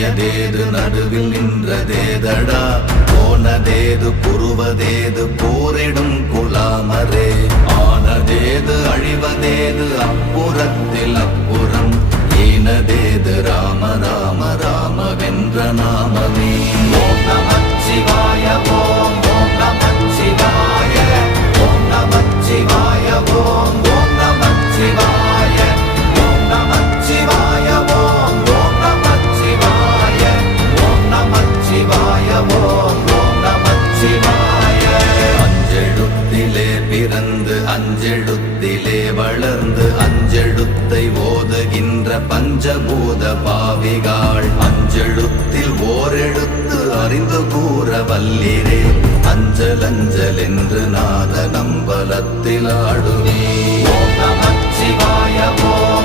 தோன்றியதேது நடுவில் நின்றதேதடா போனதேது புருவதேது போரிடும் குலாமரே ஆனதேது அழிவதேது அப்புறத்தில் அப்புறம் ஈனதேது ராம ராம ராமவென்ற நாமமே ஓம் நமச்சிவாய ஓம் ஓம் நமச்சிவாய ஓம் நமச்சிவாய ஓம் ஓம் நமச்சிவாய ஓம் நமச்சிவாய ஓம் ஓம் நமச்சிவாய ஓம் நமச்சிவாய ஓம் ஓம் நமச்சிவாய அஞ்செழுத்திலே பிறந்து அஞ்செழுத்திலே வளர்ந்து அஞ்செழுத்தை ஓதுகின்ற பஞ்சபூத பாவிகாள் அஞ்செழுத்தில் ஓரெழுத்து அறிந்து கூற வல்லிரே அஞ்சல் அஞ்சல் என்று நாத நம்பலத்தில் ஆடுவே ஓம் நமச்சிவாய ஓம்